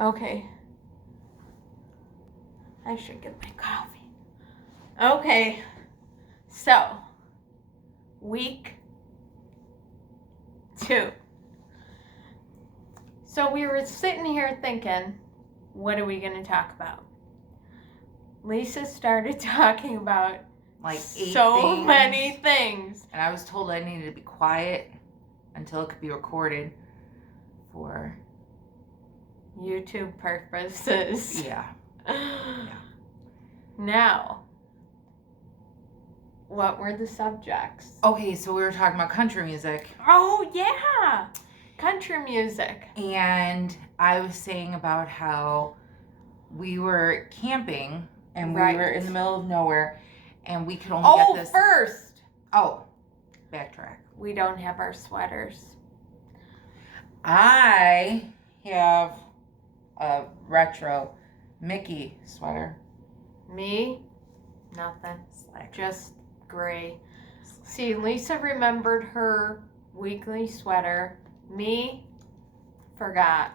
Okay. I should get my coffee. Okay. So, week 2. So we were sitting here thinking, what are we going to talk about? Lisa started talking about like 8 so things. many things. And I was told I needed to be quiet until it could be recorded for YouTube purposes. Yeah. Now, what were the subjects? Okay, so we were talking about country music. Oh, yeah. Country music. And I was saying about how we were camping and we were in the middle of nowhere and we could only get this. Backtrack. We don't have our sweaters. I have a retro Mickey sweater. Me? Nothing. Slack. Just gray. See, Lisa remembered her weekly sweater. Me? Forgot.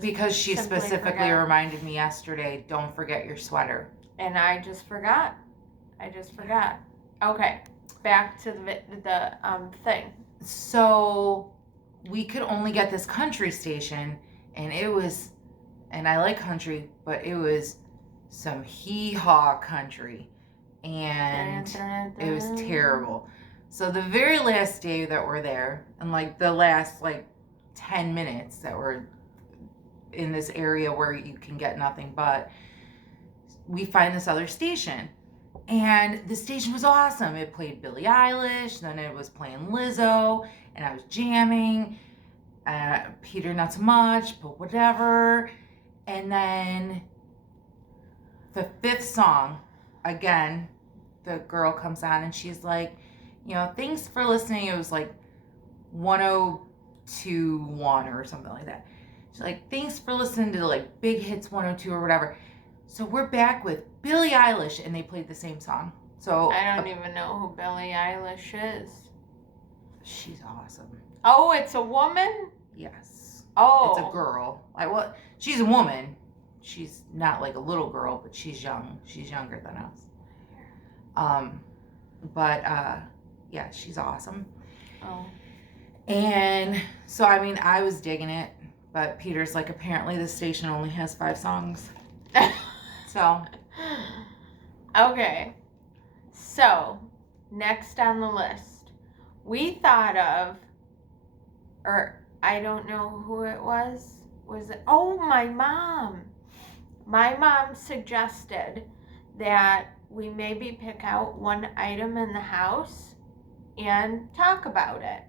Because she simply specifically forgot. reminded me yesterday, don't forget your sweater. And I just forgot. Okay, back to the thing. So we could only get this country station, and I like country, but it was some hee-haw country, and it was terrible. So the very last day that we're there, and like the last 10 minutes that we're in this area where you can get nothing but, we find this other station. And the station was awesome. It played Billie Eilish, then it was playing Lizzo, and I was jamming. Peter, not so much, but whatever. And then the 5th song, again, the girl comes on and she's like, thanks for listening. It was like 102.1 or something like that. She's like, thanks for listening to Big Hits 102 or whatever. So we're back with Billie Eilish, and they played the same song. So I don't even know who Billie Eilish is. She's awesome. Oh, it's a woman? Yes. Oh. It's a girl. She's a woman. She's not like a little girl, but she's young. She's younger than us. Yeah, she's awesome. Oh. And so, I was digging it, but Peter's like, apparently this station only has 5 songs. So. Okay. So, next on the list, we thought of, or I don't know who it was. Was it? Oh, my mom. My mom suggested that we maybe pick out one item in the house and talk about it.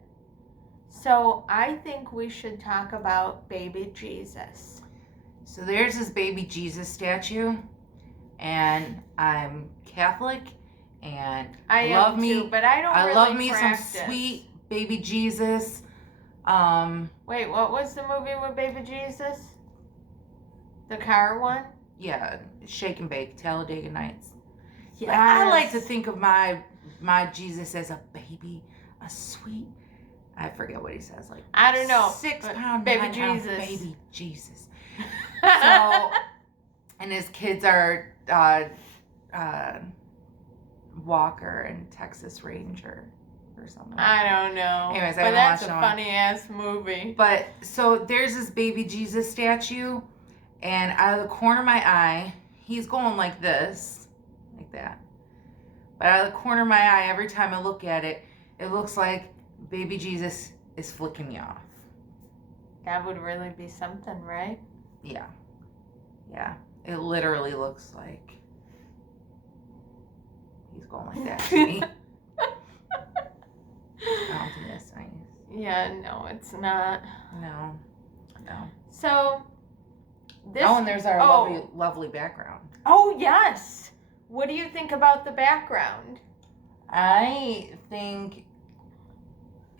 So I think we should talk about baby Jesus. So there's this baby Jesus statue, and I'm Catholic, and I love am me, too, but I don't really love me practice. some sweet baby Jesus. Wait, what was the movie with baby Jesus? The car one? Yeah, Shake and Bake, Talladega Nights. Yes. But I like to think of my Jesus as a baby, a sweet. I forget what he says. I don't know. 6 pound baby 9 ounce Jesus. baby Jesus. So, and his kids are Walker and Texas Ranger or something. I don't know. Anyways, but that's a funny ass movie. But so there's this baby Jesus statue, and out of the corner of my eye, he's going like this, like that. But out of the corner of my eye, every time I look at it, it looks like baby Jesus is flicking me off. That would really be something, right? Yeah. Yeah. It literally looks like he's going like that to me. I don't think that's nice. Yeah, no, it's not. No. So, this... Oh, and there's our lovely background. Oh, yes. What do you think about the background? I think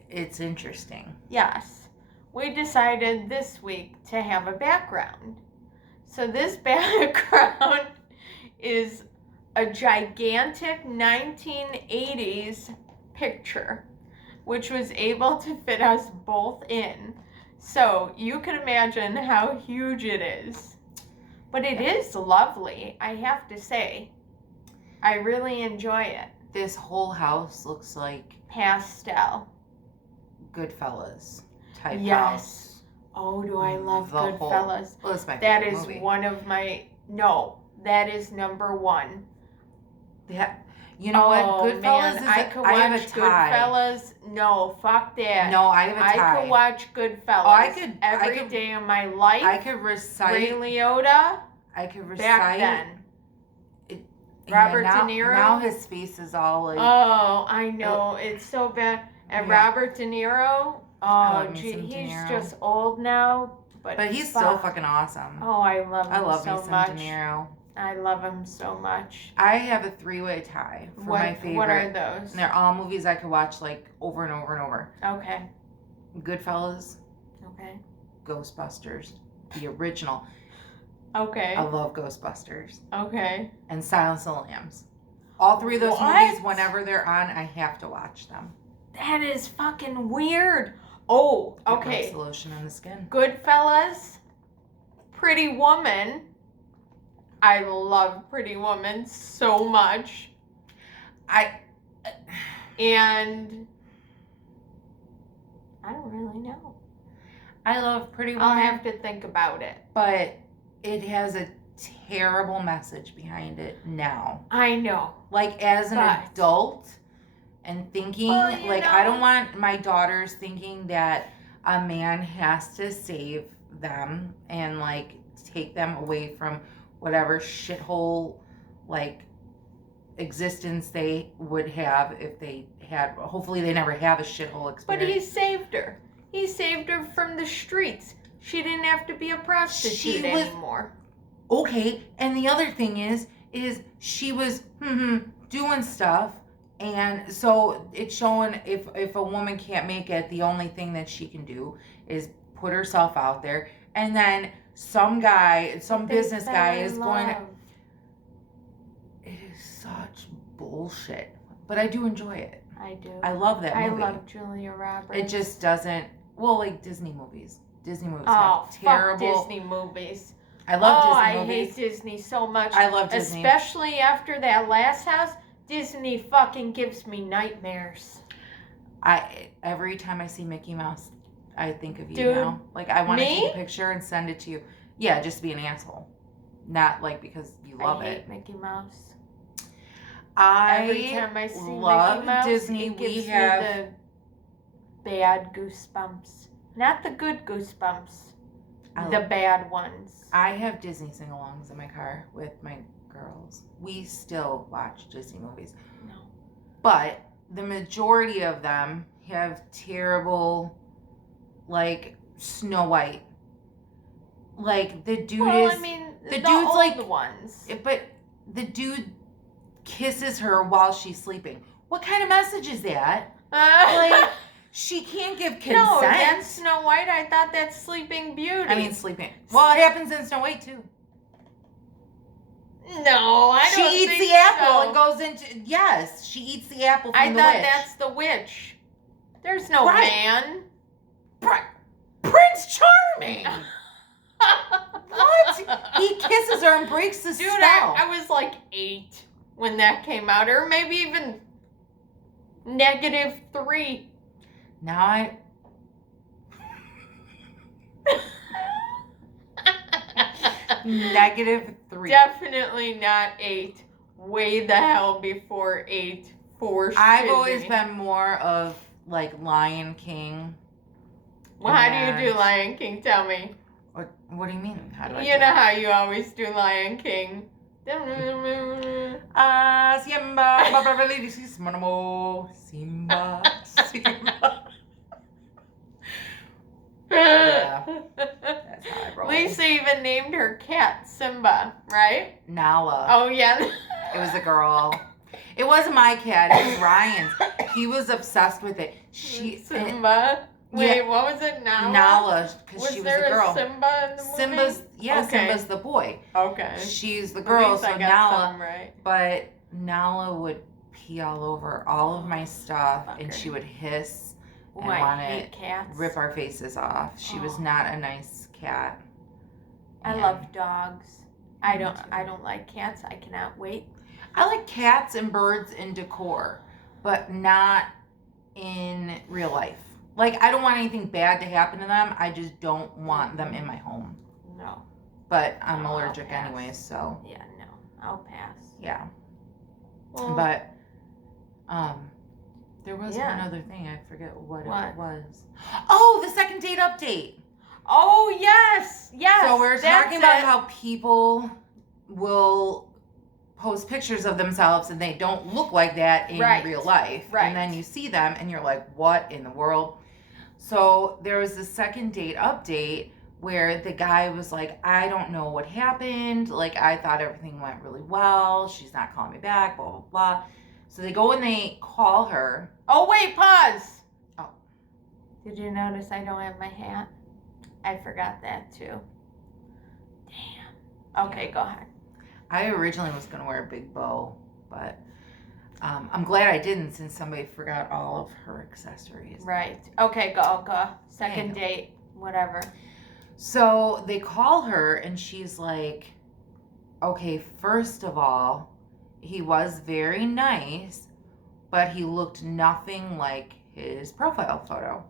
it's interesting. Yes. We decided this week to have a background. So this background is a gigantic 1980s picture, which was able to fit us both in. So you can imagine how huge it is. But it is lovely, I have to say. I really enjoy it. This whole house looks like Pastel. Goodfellas type Yes. house. Oh, do I love The whole- Goodfellas. Well, that's my That favorite is movie. one of my... No, that is number one. Yeah. You know what? Goodfellas man, is I could I have watch a tie. Goodfellas. No, fuck that. No, I have a tie. I could watch Goodfellas every day of my life. I could recite. Ray Liotta, I could recite. back then. Yeah, Robert now, De Niro. Now his face is all like. Oh, I know. It's so bad. And Yeah. Robert De Niro. Oh, love me gee, some De he's Niro. just old now. But He's still fucking awesome. Oh, I love him I love so me some much. De Niro. I love him so much. I have a 3-way tie for my favorite. What are those? And they're all movies I could watch like over and over and over. Okay. Goodfellas, Okay. Ghostbusters, the original. Okay. I love Ghostbusters. Okay. And Silence of the Lambs. All 3 of those What? movies, whenever they're on, I have to watch them. That is fucking weird. Oh, It rubs okay. the lotion on the skin. Goodfellas, Pretty Woman. I love Pretty Woman so much. And I don't really know. I love Pretty I'll Woman, have to think about it. but it has a terrible message behind it now. I know. Like as an But- adult and thinking, Well, you like I know- don't want my daughters thinking that a man has to save them and like take them away from whatever shithole like existence they would have if they had. Hopefully they never have a shithole But experience. he saved her. He saved her from the streets. She didn't have to be a prostitute She was- anymore. Okay, and the other thing is she was doing stuff, and so it's showing if a woman can't make it, the only thing that she can do is put herself out there, and then some guy, some They business fell guy in is going. love. It is such bullshit, but I do enjoy it. I do. I love that I movie. love Julia Roberts. It just doesn't. Well, like Disney movies. Disney movies Oh, have terrible. fuck Disney movies. I love Disney I movies. hate Disney so much. I love Disney. Especially after that last house. Disney fucking gives me nightmares. Every time I see Mickey Mouse, I think of you Dude, now. Like I want to me? take a picture and send it to you. Yeah, just to be an asshole. Not like because you love I hate it. Mickey Mouse. I Every time I see love Mickey Mouse, Disney. it We gives have me the bad goosebumps. Not the good goosebumps. I The love- bad ones. I have Disney sing-alongs in my car with my girls. We still watch Disney movies. No. But the majority of them have terrible, like Snow White. Like the dude Well, is, I mean, the the dude's old like- ones. but the dude kisses her while she's sleeping. What kind of message is that? Like she can't give consent. No, that's Snow White. I thought that's Sleeping Beauty. I mean, sleeping. Well, it happens in Snow White too. no, I She don't eats think the apple so. and goes into. Yes, she eats the apple from I the thought witch. that's the witch. There's no Right. man. Prince Charming. What? He kisses her and breaks the Dude, spell. I was like 8 when that came out, or maybe even -3. Now I. -3. Definitely not 8. Way the hell before 8. For sure. I've always been more of like Lion King. Well, how do you do and- Lion King? Tell me. What do you mean? How do I? You do know it? how you always do Lion King. Simba, Simba, Simba, Simba. Yeah, that's how I roll. Lisa even named her cat Simba, right? Nala. Oh yeah. It was a girl. It wasn't my cat. It was Ryan's. He was obsessed with it. Simba. Wait, what was it? Nala, because she was there a girl. Simba in the movie? Simba's Okay. Simba's the boy. Okay. She's the At girl, least so I got Nala. some right. But Nala would pee all over all of my stuff, and Fucker. she would hiss, and I wanted hate cats. rip our faces off. She was Oh. not a nice cat. I And love dogs. I Me don't. too. I don't like cats. I cannot wait. I like cats and birds in decor, but not in real life. Like, I don't want anything bad to happen to them. I just don't want them in my home. No. But I'm No, I'll allergic pass. anyways, so Yeah. No. I'll pass. yeah. Well, But there was Yeah. one other thing. I forget what What? it was. Oh, the second date update. oh yes, yes. So we're that's talking about it. how people will post pictures of themselves and they don't look like that in Right. real life. Right. And then you see them and you're like, what in the world? So there was the second date update where the guy was like, I don't know what happened. Like, I thought everything went really well. She's not calling me back, blah, blah, blah. So they go and they call her. Oh wait, pause. Oh. Did you notice I don't have my hat? I forgot that too. Damn. Okay, go ahead. I originally was going to wear a big bow, but I'm glad I didn't since somebody forgot all of her accessories. Right. Okay, go. Second There you date, whatever. So they call her and she's like, okay, first of all, he was very nice, but he looked nothing like his profile photo.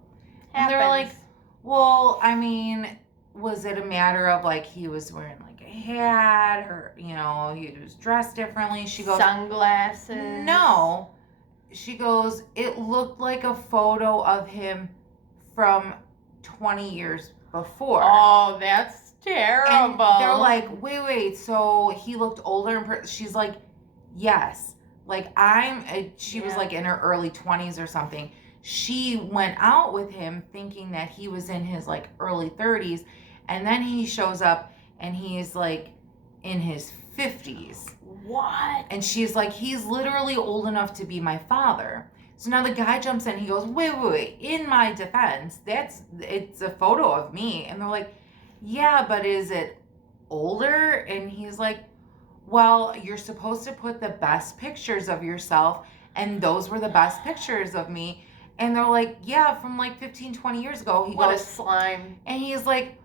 And they're like, Happens. well, I mean, was it a matter of like he was wearing like a hat or, you know, he was dressed differently? She goes, sunglasses. no. She goes, it looked like a photo of him from 20 years before. Oh, that's terrible. And they're like, wait, so he looked older in she's like, yes. Like, she was Yeah. like in her early 20s or something. She went out with him thinking that he was in his like early 30s. And then he shows up and he's like in his 50s. what? And she's like, he's literally old enough to be my father. So now the guy jumps in. He goes, wait. In my defense, it's a photo of me. And they're like, yeah, but is it older? And he's like, well, you're supposed to put the best pictures of yourself. And those were the best pictures of me. And they're like, yeah, from like 15, 20 years ago. He What goes, a slime. and he's like,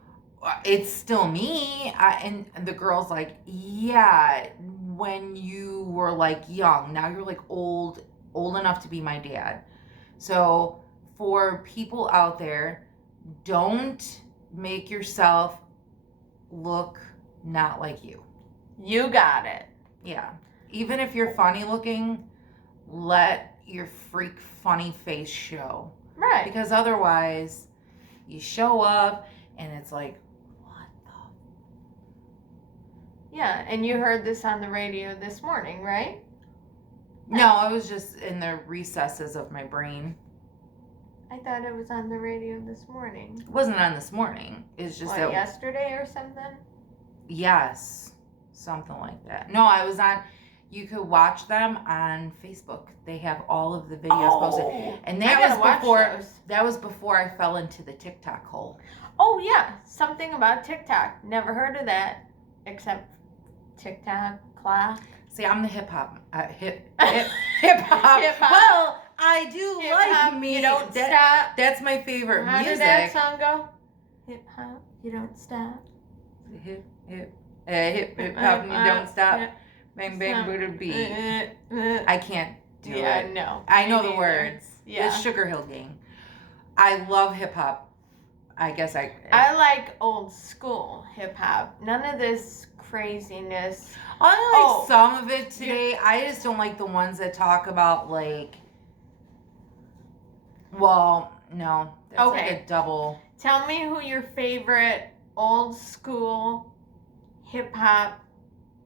it's still me. And the girl's like, yeah, when you were like young, now you're like old enough to be my dad. So for people out there, don't make yourself look not like you. You got it. Yeah. Even if you're funny looking, let your freak funny face show. Right. Because otherwise, you show up and it's like, what the? Yeah, and you heard this on the radio this morning, right? No, I was just in the recesses of my brain. I thought it was on the radio this morning. It wasn't on this morning. It's just What, that. yesterday or something? Yes, something like that. No, I was on. You could watch them on Facebook. They have all of the videos posted, and I gotta watch those. that was before I fell into the TikTok hole. Oh yeah, something about TikTok. Never heard of that, except TikTok clock. See, I'm the hip hop hip hop. Hip-hop. Well, I do Hip like hop, me. you don't that, stop. That's my favorite How music. did that song go? Hip hop, you don't stop. Hip hop, and you don't stop. Yeah. Bang bang booty beat. I I can't do it. no. I know Me the neither. words. Yeah. The Sugar Hill Gang. I love hip hop. I guess I like old school hip hop. None of this craziness. I like Oh. some of it today. I just don't like the ones that talk about like. Well, no, that's like Okay. a double. Tell me who your favorite old school hip hop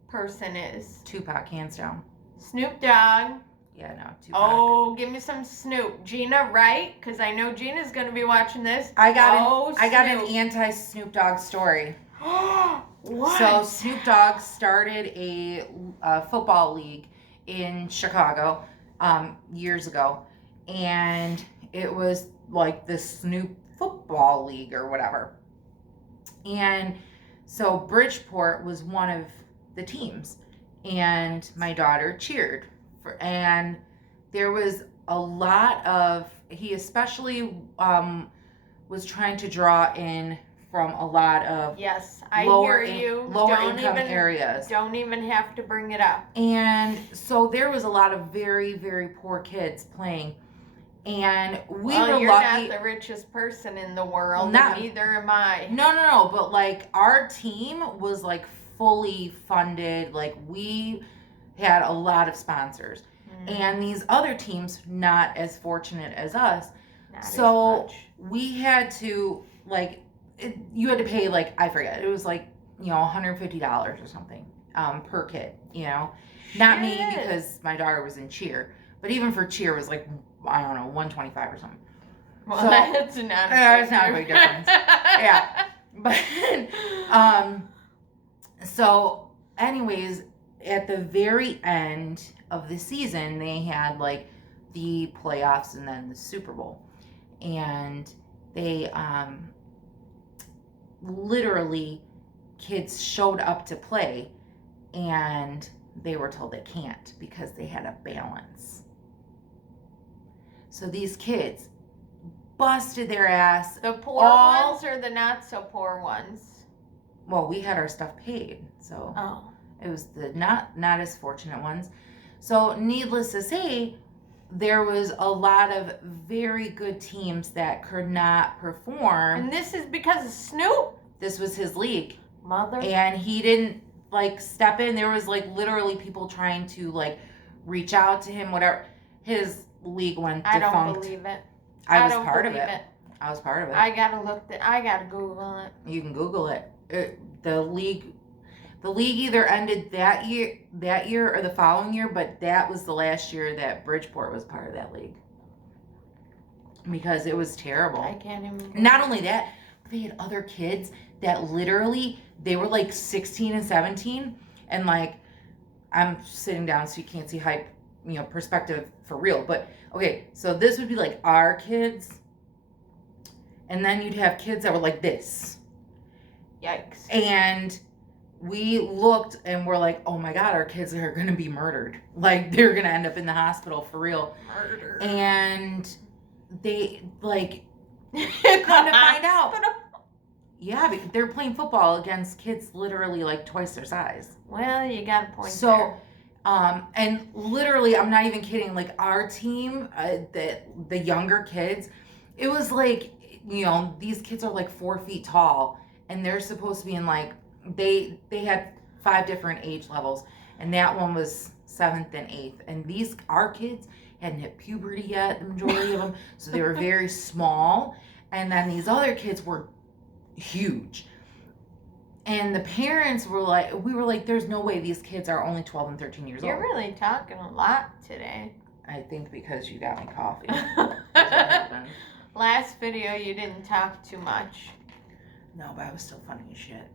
person is. Tupac, hands down. Snoop Dogg. Yeah, no, Tupac. Oh, give me some Snoop. Gina, right? Because I know Gina's going to be watching this. I got an Snoop. anti Snoop Dogg story. What? So Snoop Dogg started a football league in Chicago years ago, and it was like the Snoop Football League or whatever. And so Bridgeport was one of the teams, and my daughter cheered and there was he especially was trying to draw in from a lot of yes, I lower hear you. lower Don't income even, areas. Don't even have to bring it up. And so there was a lot of very, very poor kids playing. And we were you're lucky. not the richest person in the world, Not, and neither am I. No, but like our team was like fully funded. Like we had a lot of sponsors. And these other teams, not as fortunate as us. Not so as much. We had to, like, you had to pay, like, I forget, it was like, $150 or something per kid, Not me, because my daughter was in cheer. But even for cheer, it was like, I don't know, 125 or something. Well, so, that's not a big difference. Yeah. But, so, anyways, at the very end of the season, they had like the playoffs and then the Super Bowl. And they literally, kids showed up to play and they were told they can't because they had a balance. So these kids busted their ass. The poor ones or the not so poor ones? Well, we had our stuff paid, so it was the not as fortunate ones. So needless to say, there was a lot of very good teams that could not perform. And this is because of Snoop? This was his league. Mother. And he didn't, like, step in. There was, like, literally people trying to, like, reach out to him, whatever. His league went defunct. I don't believe it. I was part of it. I was part of it. I gotta Google it. You can Google it. The league either ended that year or the following year, but that was the last year that Bridgeport was part of that league. Because it was terrible. I can't even. Not only that, they had other kids that literally, they were like 16 and 17, and like, I'm sitting down so you can't see hype, perspective for real, but okay, so this would be like our kids, and then you'd have kids that were like this. Yikes. And we looked and we're like, oh my God, our kids are going to be murdered. Like, they're going to end up in the hospital for real. Murder. And they, like, come to find out. Yeah, they're playing football against kids literally like twice their size. Well, you got a point there. So, and literally, I'm not even kidding, like, our team, the younger kids, it was like, these kids are like 4 feet tall, and they're supposed to be in like, they had 5 different age levels, and that one was 7th and 8th, and our kids hadn't hit puberty yet, the majority of them, so they were very small, and then these other kids were huge. And the parents were like, we were like, there's no way these kids are only 12 and 13 years old. You're really talking a lot today. I think because you got me coffee. Last video you didn't talk too much. No, but I was still funny as shit.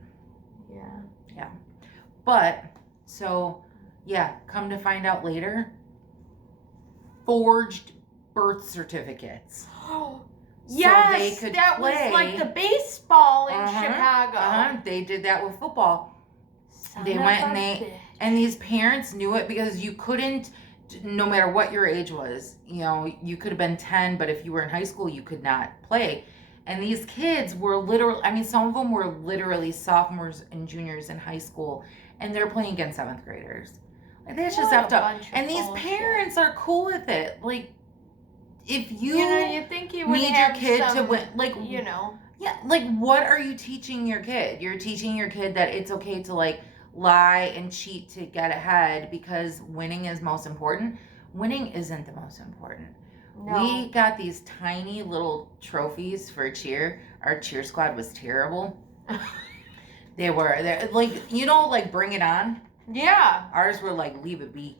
Yeah. But, so, yeah, come to find out later, forged birth certificates. Yes, so they could that play. Was like the baseball in Chicago. They did that with football. Son they of went a and bitch. and these parents knew it because you couldn't, no matter what your age was, you could have been 10, but if you were in high school, you could not play. And these kids were literally, some of them were literally sophomores and juniors in high school, and they're playing against 7th graders. Like, that's just effed up. And these parents are cool with it. Like, if you think you would need have your kid some, to win, like, yeah, like, what are you teaching your kid? You're teaching your kid that it's okay to, like, lie and cheat to get ahead because winning is most important. Winning isn't the most important. No. We got these tiny little trophies for cheer. Our cheer squad was terrible. They're like, like, Bring It On. Yeah. Ours were like, Leave It Be.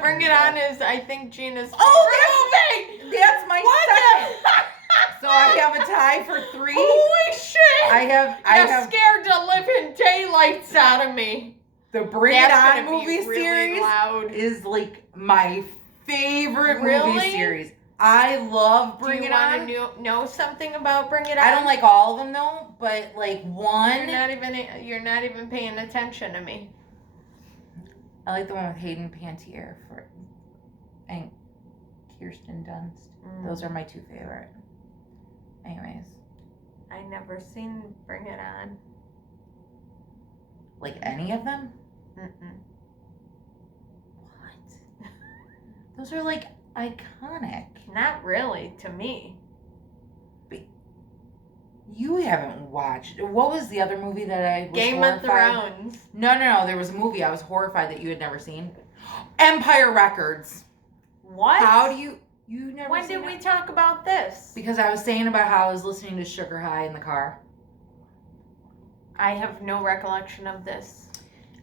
Bring It On is, I think, Gina's movie. That's my second. So I have a tie for 3. Holy shit! I have scared the living daylights out of me. The Bring It On movie really series loud. is like my favorite movie series. I love Bring It On. Do you want to know something about Bring It On? I don't like all of them though, but like one. You're not even paying attention to me. I like the one with Hayden Panettiere and Kirsten Dunst. Those are my two favorite. Anyways. I never seen Bring It On. Like any of them? Mm-mm. What? Those are like iconic. Not really, to me. You haven't watched. What was the other movie that I was Game horrified? of Thrones. No. There was a movie I was horrified that you had never seen. Empire Records. What? How do you never When seen did we it? talk about this? Because I was saying about how I was listening to Sugar High in the car. I have no recollection of this.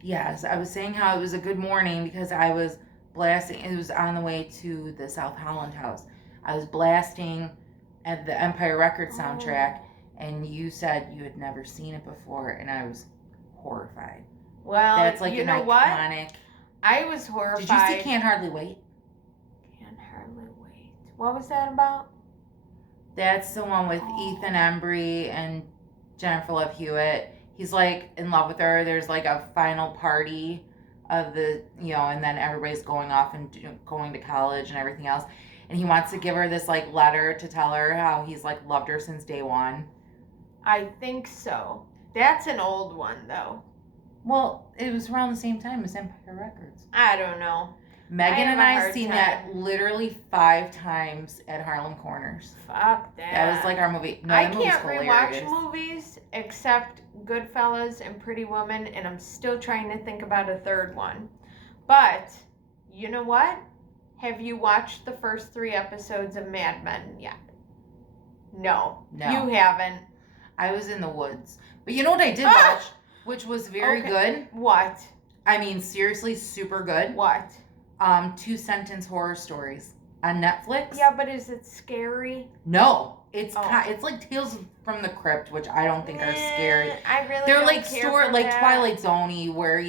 Yes, I was saying how it was a good morning because I was blasting. It was on the way to the South Holland house. I was blasting at the Empire Records soundtrack, and you said you had never seen it before, and I was horrified. Well, That's like you an know what? iconic. I was horrified. Did you see Can't Hardly Wait? Can't hardly wait. What was that about? That's the one with Ethan Embry and Jennifer Love Hewitt. He's like in love with her. There's like a final party of the, and then everybody's going off and going to college and everything else. And he wants to give her this like letter to tell her how he's like loved her since day one. I think so. That's an old one, though. Well, it was around the same time as Empire Records. I don't know. Megan and have a I hard seen time. that literally 5 times at Harlem Corners. Fuck that. That was like our movie. No, I that movie's can't hilarious. rewatch movies except Goodfellas and Pretty Woman, and I'm still trying to think about a third one. But, you know what? Have you watched the first 3 episodes of Mad Men yet? No. No. You haven't. I was in the woods. But you know what I did watch, which was very good? What? I mean, seriously, super good. What? 2-sentence horror stories on Netflix. Yeah, but is it scary? No, it's Oh. it's like Tales from the Crypt, which I don't think are scary. I really They're don't like care for like that. Twilight Zone-y, where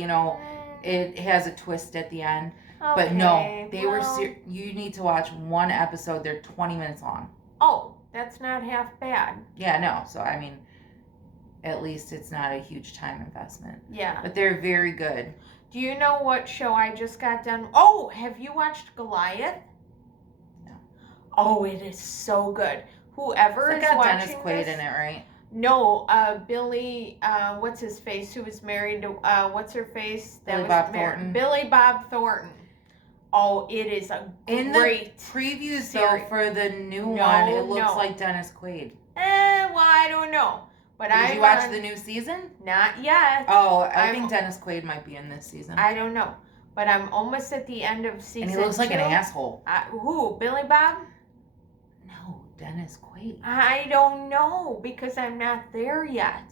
it has a twist at the end. But no, they were. You need to watch one episode. They're 20 minutes long. Oh, that's not half bad. Yeah, no. So I mean, at least it's not a huge time investment. Yeah. But they're very good. Do you know what show I just got done? Oh, have you watched Goliath? No. Oh, it is so good. Whoever It's is got watching Dennis Quaid this, in it, right? No, Billy, what's his face, who was married to, what's her face? Billy Bob Thornton. Billy Bob Thornton. Oh, it is a In great. the previews, series. though, for the new No, one, it looks no. like Dennis Quaid. Well, I don't know. But Did you watch the new season? Not yet. Oh, I I'm- think Dennis Quaid might be in this season. I don't know. But I'm almost at the end of season and he looks like 2. an asshole. Who? Billy Bob? No, Dennis Quaid. I don't know because I'm not there yet.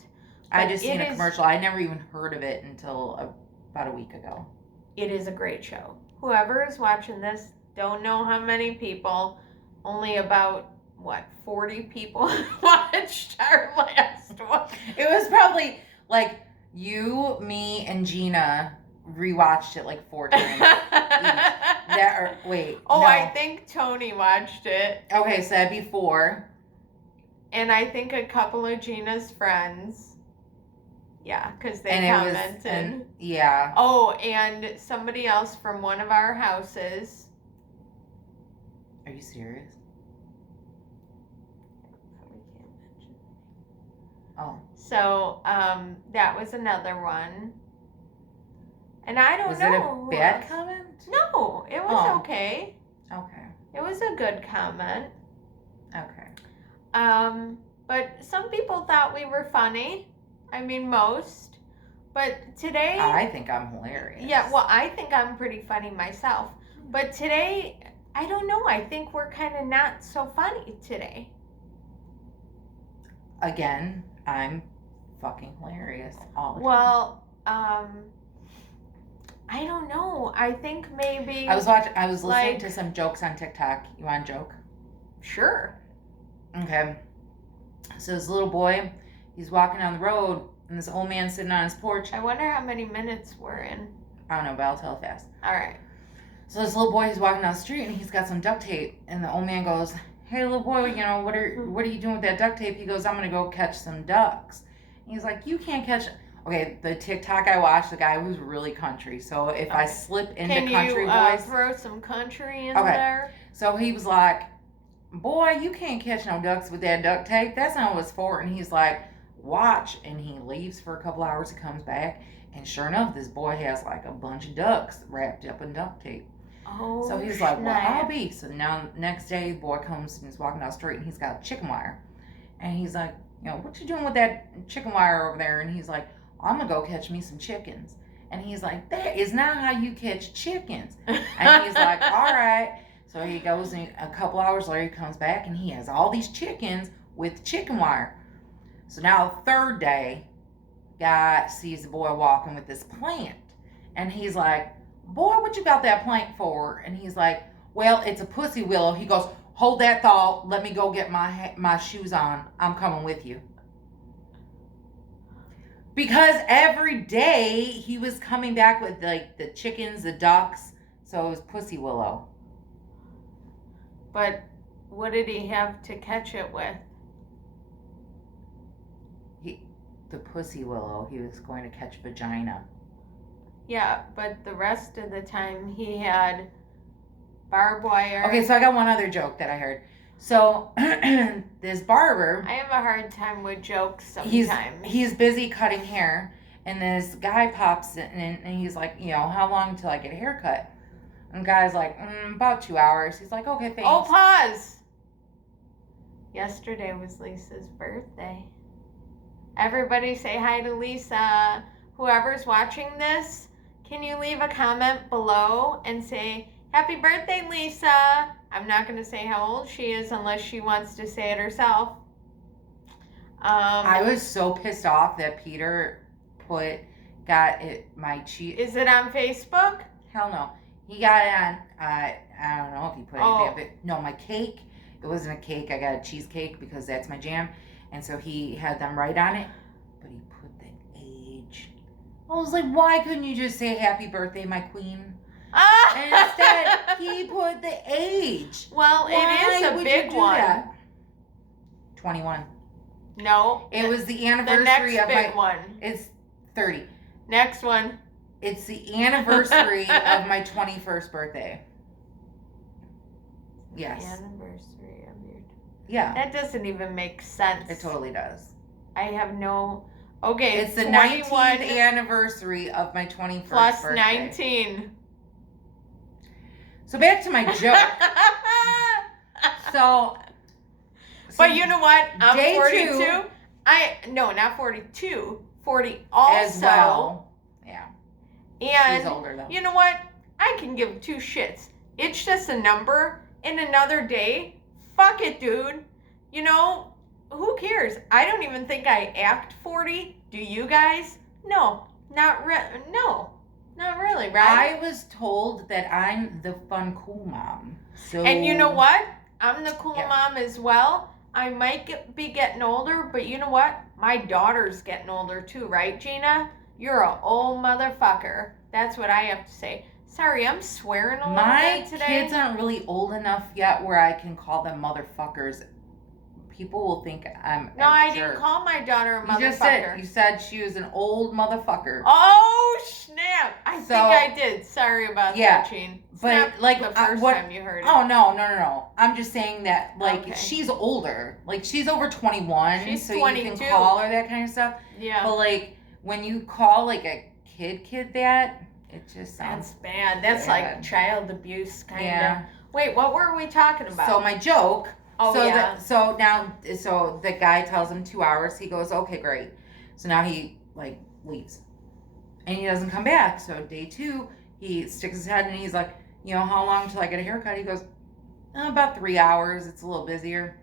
I But just seen it a is- commercial. I never even heard of it until about a week ago. It is a great show. Whoever is watching this, don't know how many people, only about, 40 people watched our last one. It was probably like you, me, and Gina rewatched it like 4 times. Wait. Oh, no. I think Tony watched it. Okay, so that'd be 4. And I think a couple of Gina's friends. Yeah, because they And it was, commented. yeah. Oh, and somebody else from one of our houses. Are you serious? Oh. So, that was another one. And I don't Was know. it a who bad else. comment? No, it was Oh. okay. Okay. It was a good comment. Okay. But some people thought we were funny. I mean, most. But today, I think I'm hilarious. yeah, well, I think I'm pretty funny myself. But today, I don't know. I think we're kind of not so funny today. Again, I'm fucking hilarious all the time. Well, I don't know. I think maybe. I was listening like- to some jokes on TikTok. You want a joke? Sure. Okay. So this little boy, he's walking down the road, and this old man sitting on his porch. I wonder how many minutes we're in. I don't know, but I'll tell it fast. All right. So this little boy, he's walking down the street, and he's got some duct tape. And the old man goes, "Hey, little boy, what are you doing with that duct tape?" He goes, "I'm gonna go catch some ducks." And he's like, "You can't catch." Okay, the TikTok I watched, the guy was really country. So if I Okay. slip into Can country you voice, throw some country in Okay. there? so he was like, "Boy, you can't catch no ducks with that duct tape. That's not what it's for." And he's like, "Watch." And he leaves for a couple hours. He comes back, and sure enough, this boy has like a bunch of ducks wrapped up in duct tape. Oh, So he's like, "Well, snap. I'll be." So now next day, the boy comes and he's walking down the street, and he's got chicken wire, and he's like, "What you doing with that chicken wire over there?" And he's like, "I'm gonna go catch me some chickens." And he's like, "That is not how you catch chickens." And he's like, "All right." So he goes, and a couple hours later, he comes back, and he has all these chickens with chicken wire. So now, third day, guy sees the boy walking with this plant, and he's like, "Boy, what you got that plant for?" And he's like, "Well, it's a pussy willow." He goes, "Hold that thought. Let me go get my shoes on. I'm coming with you." Because every day he was coming back with like the chickens, the ducks. So it was pussy willow. But what did he have to catch it with? The pussy willow, he was going to catch vagina. Yeah, but the rest of the time he had barbed wire. Okay, so I got one other joke that I heard. So this barber, I have a hard time with jokes he's sometimes. busy cutting hair, and this guy pops in, and he's like, "How long till I get a haircut?" And the guy's like, "About 2 hours." He's like, "Okay, thanks." Oh, pause. Yesterday was Lisa's birthday. Everybody say hi to Lisa. Whoever's watching this, can you leave a comment below and say, "Happy birthday, Lisa"? I'm not going to say how old she is unless she wants to say it herself. I was so pissed off that Peter got my cheat. Is it on Facebook? Hell no. He got it on, I don't know if he put Oh. anything, but no, my cake, it wasn't a cake. I got a cheesecake because that's my jam. And so he had them write on it, but he put the age. I was like, why couldn't you just say happy birthday, my queen? And instead, he put the age. Well, Why it is a would big you do one. that? 21. No. It was the the anniversary next of big my. one. It's 30. Next one. It's the anniversary of my 21st birthday. Yes. Anniversary of your. Yeah. That doesn't even make sense. It totally does. I have no. Okay, It's the 21 19th anniversary of my 21st plus birthday. 19. So back to my joke. So But you know what? I'm day 42. two- No, not 42. 40 also. as well. Yeah. She's And older though. you know what? I can give two shits. It's just a number in another day. Fuck it, dude. Who cares? I don't even think I act 40. Do you guys? No, not really, right? I was told that I'm the fun cool mom. So And you know what? I'm the cool Yeah. mom as well. I might be getting older, but you know what? My daughter's getting older too, right, Gina? You're an old motherfucker. That's what I have to say. Sorry, I'm swearing a little My bit today. kids aren't really old enough yet where I can call them motherfuckers. People will think I'm No, a I jerk. didn't call my daughter a You just motherfucker. said she was an old motherfucker. Oh, snap. I think So- I did. Sorry about Yeah, that, Gene. It's but, not like, the first what- time you heard it. Oh no. I'm just saying that Okay. she's older. Like she's over 21, She's so you 22. can call her that kind of stuff. Yeah. But like when you call like a kid that, it just That's sounds bad. That's like bad. child abuse, kind of. Yeah. Wait, what were we talking about? So my joke. oh, so yeah. so the guy tells him 2 hours. He goes, okay, great. So now he like leaves, and he doesn't come back. So day 2, he sticks his head and he's like, how long till I get a haircut? He goes, about 3 hours. It's a little busier.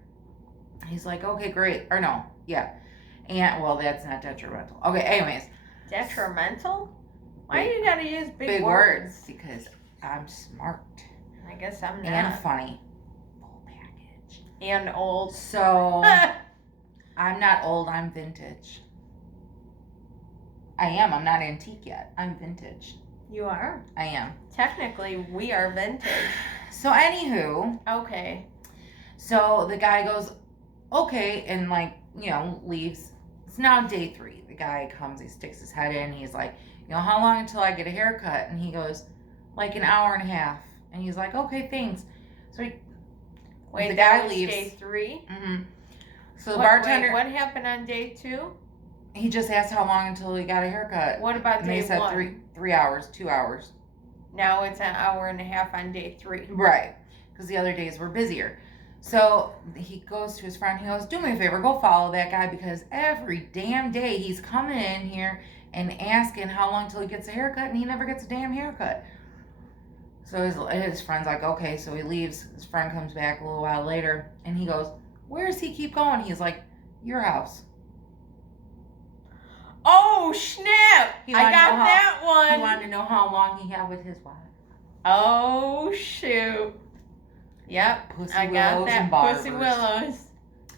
He's like, okay, great. Or no, yeah. And well, that's not detrimental. Okay, anyways, Detrimental? Why you gotta use big words because I'm smart I guess I'm not. and funny. Full package. And old. So I'm not old. I'm vintage. I am. I'm not antique yet. I'm vintage. You are. I am. Technically, we are vintage. So anywho, Okay. so the guy goes, okay, and leaves. It's now day 3. The guy comes, he sticks his head in. He's like, how long until I get a haircut? And he goes, like an hour and a half. And he's like, okay, thanks. So Wait, the that guy was leaves. day 3? Mm-hmm. So the bartender. What happened on day 2? He just asked how long until he got a haircut. What about and day they said 1? 3 hours, 2 hours. Now it's an hour and a half on day 3. Right, because the other days were busier. So he goes to his friend. He goes, do me a favor, go follow that guy, because every damn day he's coming in here and asking how long till he gets a haircut, and he never gets a damn haircut. So his friend's like, okay. So he leaves. His friend comes back a little while later, and he goes, where does he keep going? He's like, your house. Oh, snap! I got that one. He wanted to know how long he had with his wife. Oh, shoot. Yep, I got that. Pussy Willows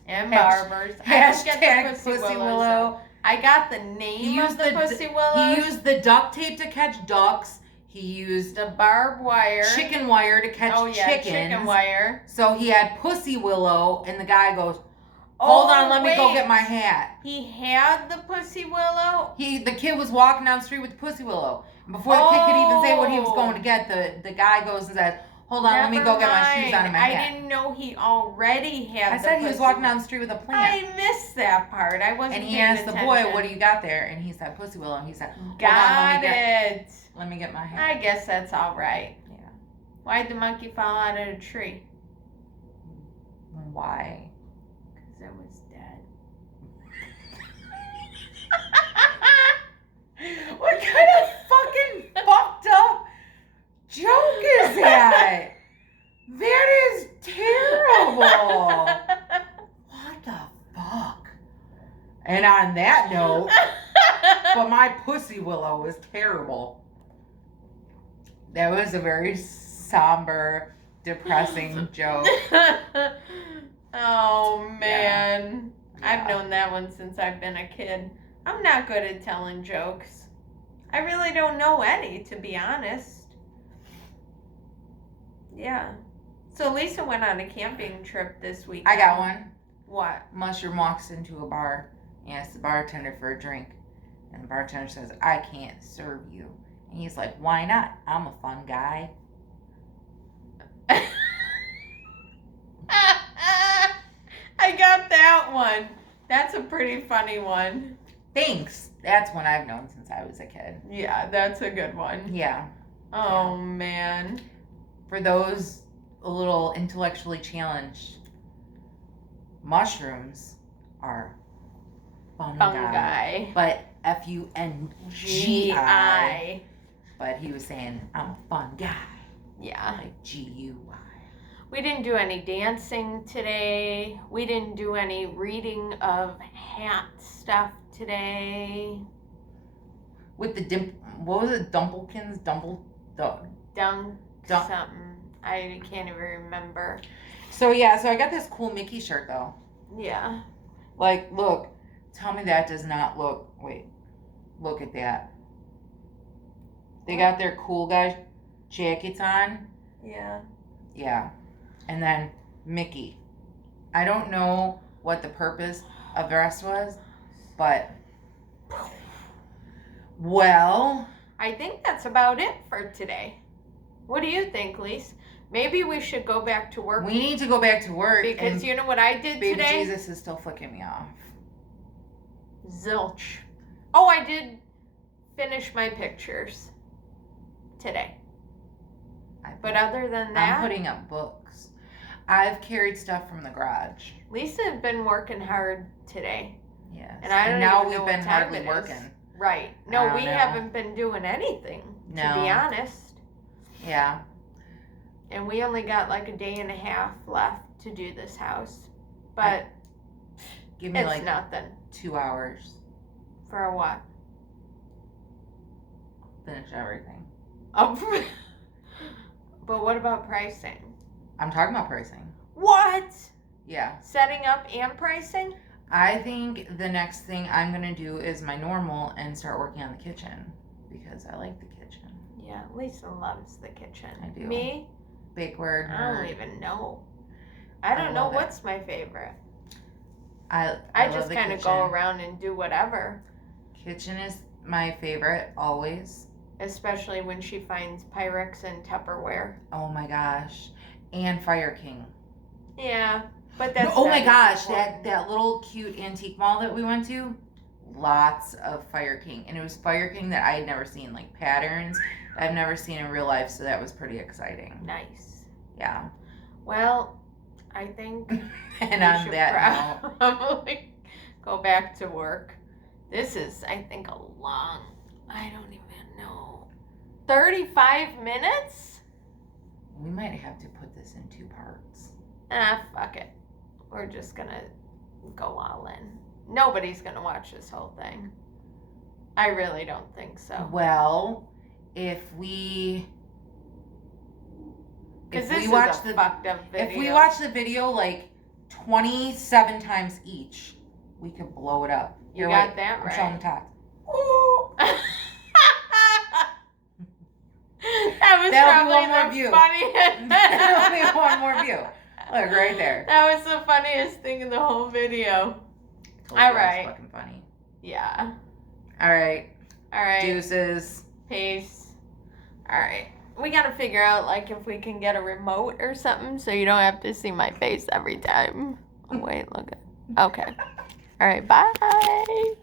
and barbers. I don't get the Pussy Willow. I got the name of the Pussy Willows. He used the duct tape to catch ducks. He used the barbed wire. Chicken wire to catch chickens. Chicken wire. So he had Pussy Willow, and the guy goes, hold on, let me go get my hat. He had the Pussy Willow? The kid was walking down the street with the Pussy Willow. Before the kid could even say what he was going to get, the guy goes and says, hold on, let me go get my shoes on and my hat. I didn't know he already had I said he was walking down the street with a plant. I missed that part. I wasn't And he asked the boy, what do you got there? And he said, Pussy Willow. And he said, got it. Let me get my hat. I guess that's all right. Yeah. Why'd the monkey fall out of the tree? Why? Because it was dead. What kind of fucking fucked up joke is that? That is terrible. What the fuck? And on that note, but my Pussy Willow was terrible. That was a very somber, depressing joke. Oh, man. Yeah. I've known that one since I've been a kid. I'm not good at telling jokes. I really don't know any, to be honest. Yeah. So Lisa went on a camping trip this week. I got one. What? Mushroom walks into a bar and asks the bartender for a drink. And the bartender says, I can't serve you. And he's like, why not? I'm a fun guy. I got that one. That's a pretty funny one. Thanks. That's one I've known since I was a kid. Yeah, that's a good one. Yeah. Oh, man. For those a little intellectually challenged, mushrooms are fungi. But Fungi. But he was saying, I'm a fun guy. Yeah. Like G-U-Y. We didn't do any dancing today. We didn't do any reading of hat stuff today. With the what was it? Dumpelkins? Dunk something. I can't even remember. So yeah, so I got this cool Mickey shirt though. Yeah. Like, look. Tell me that does not look. Wait. Look at that. They got their cool guy jackets on. Yeah. Yeah. And then Mickey. I don't know what the purpose of the rest was, but well, I think that's about it for today. What do you think, Lise? Maybe we should go back to work. We need to go back to work. Because you know what I did Baby today? Jesus is still flicking me off. Zilch. Oh, I did finish my pictures today. But other than that, I'm putting up books. I've carried stuff from the garage. Lisa has been working hard today. Yes. And I don't now even we've know been what time hardly it is. working. Right. No, we know. haven't been doing anything, to be honest. Yeah. And we only got like a day and a half left to do this house. But Give me it's like nothing. 2 hours. For what? Finish everything. Oh, but what about pricing? I'm talking about pricing. What? Yeah. Setting up and pricing? I think the next thing I'm going to do is my normal and start working on the kitchen because I like the kitchen. Yeah, Lisa loves the kitchen. I do. Me? Big word. I don't even know. I don't know love it. what's my favorite. I I love just the kind of kitchen. go around and do whatever, Kitchen is my favorite always. especially when she finds Pyrex and Tupperware. Oh my gosh. And Fire King. Yeah, but that's oh not my as gosh, important. that little cute antique mall that we went to, lots of Fire King. And it was Fire King that I had never seen, like patterns I've never seen in real life, so that was pretty exciting. Nice. Yeah. Well, I think And we on should that note, probably go back to work. This is, I think, a long, I don't even know, 35 minutes? we might have to put this in 2 parts. Ah, fuck it. We're just gonna go all in. Nobody's gonna watch this whole thing. I really don't think so. Well, if we Because if this we watch is a the fucked up video. if we watch the video like 27 times each, we could blow it up. You Here, got wait, that I'm right. showing Todd. That was That'll be probably one more the view. funniest. That'll be one more view. Look right there. That was the funniest thing in the whole video. Told you All I was right. fucking funny. Yeah. All right. All right. Deuces. Peace. All right. We gotta figure out like if we can get a remote or something so you don't have to see my face every time. Oh, wait, look at. Okay. All right. Bye.